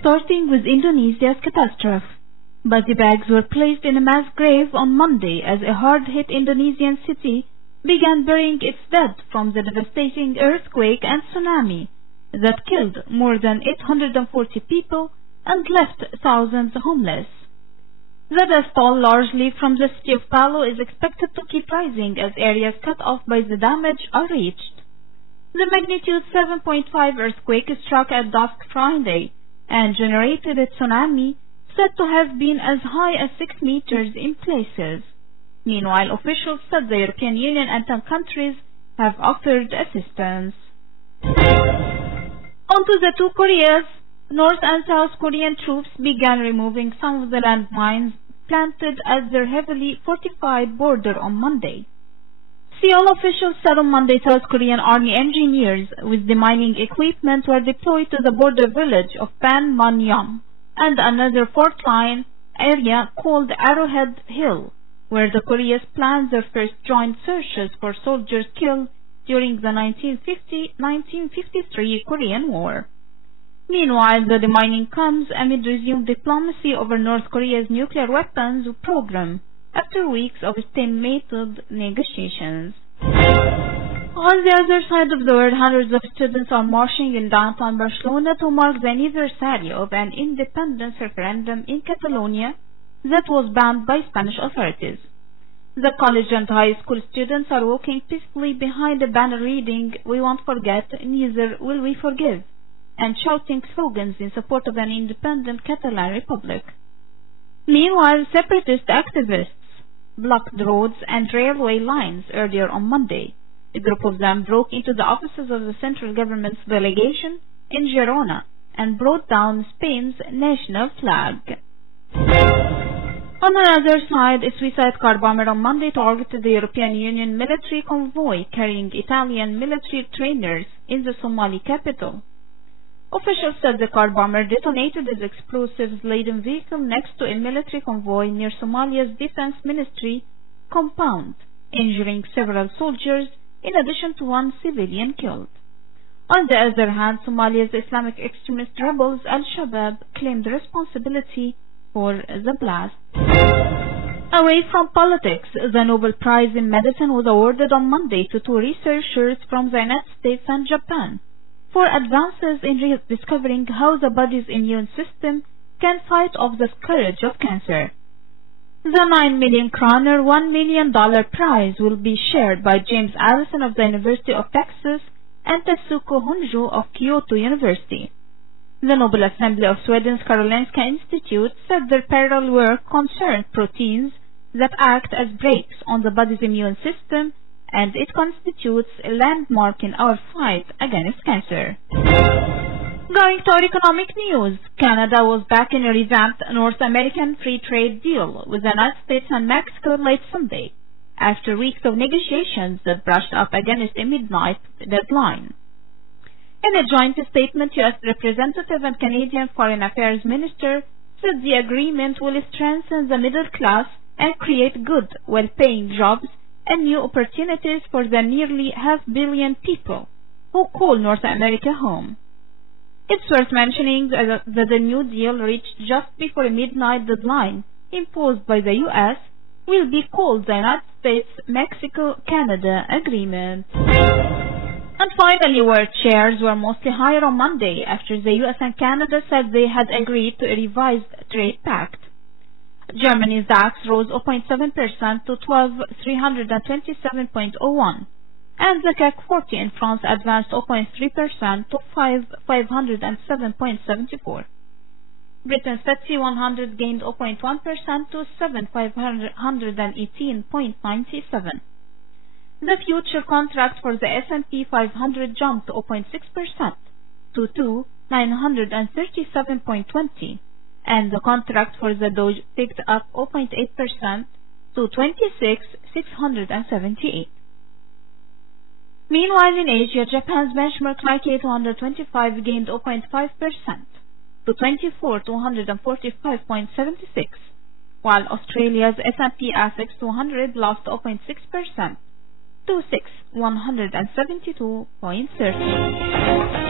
Starting with Indonesia's catastrophe. Body bags were placed in a mass grave on Monday as a hard-hit Indonesian city began burying its dead from the devastating earthquake and tsunami that killed more than 840 people and left thousands homeless. The death toll, largely from the city of Palu, is expected to keep rising as areas cut off by the damage are reached. The magnitude 7.5 earthquake struck at dusk Friday and generated a tsunami said to have been as high as 6 meters in places. Meanwhile, officials said the European Union and 10 countries have offered assistance. Onto the two Koreas. North and South Korean troops began removing some of the landmines planted at their heavily fortified border on Monday. Seoul officials said on Monday South Korean army engineers with demining equipment were deployed to the border village of Panmunjom and another fort line area called Arrowhead Hill, where the Koreas planned their first joint searches for soldiers killed during the 1950-1953 Korean War. Meanwhile, the demining comes amid resumed diplomacy over North Korea's nuclear weapons program after weeks of stalemated negotiations. On the other side of the world, hundreds of students are marching in downtown Barcelona to mark the anniversary of an independence referendum in Catalonia that was banned by Spanish authorities. The college and high school students are walking peacefully behind a banner reading, "We won't forget, neither will we forgive," and shouting slogans in support of an independent Catalan republic. Meanwhile, separatist activists blocked roads and railway lines earlier on Monday. A group of them broke into the offices of the central government's delegation in Girona and brought down Spain's national flag. On another side, a suicide car bomber on Monday targeted the European Union military convoy carrying Italian military trainers in the Somali capital. Officials said the car bomber detonated his explosives-laden vehicle next to a military convoy near Somalia's defense ministry compound, injuring several soldiers in addition to one civilian killed. On the other hand, Somalia's Islamic extremist rebels Al-Shabaab claimed responsibility for the blast. Away from politics, the Nobel Prize in Medicine was awarded on Monday to two researchers from the United States and Japan for advances in discovering how the body's immune system can fight off the scourge of cancer. The 9 million kroner $1 million prize will be shared by James Allison of the University of Texas and Tetsuko Honjo of Kyoto University. The Nobel Assembly of Sweden's Karolinska Institute said their parallel work concerned proteins that act as brakes on the body's immune system, and it constitutes a landmark in our fight against cancer. Going to our economic news, Canada was back in a revamped North American free trade deal with the United States and Mexico late Sunday, after weeks of negotiations that brushed up against a midnight deadline. In a joint statement, U.S. Representative and Canadian Foreign Affairs Minister said the agreement will strengthen the middle class and create good, well-paying jobs and new opportunities for the nearly 500 million people who call North America home. It's worth mentioning that the new deal, reached just before a midnight deadline imposed by the U.S., will be called the United States-Mexico-Canada Agreement. And finally, world shares were mostly higher on Monday after the U.S. and Canada said they had agreed to a revised trade pact. Germany's DAX rose 0.7% to 12,327.01, and the CAC 40 in France advanced 0.3% to 5,507.74. Britain's FTSE 100 gained 0.1% to 7,518.97. The future contract for the S&P 500 jumped 0.6% to 2,937.20, and the contract for the Dow picked up 0.8% to 26,678. Meanwhile, in Asia, Japan's benchmark Nikkei 225 gained 0.5% to 24,245.76, while Australia's S&P ASX 200 lost 0.6% to 6,172.30.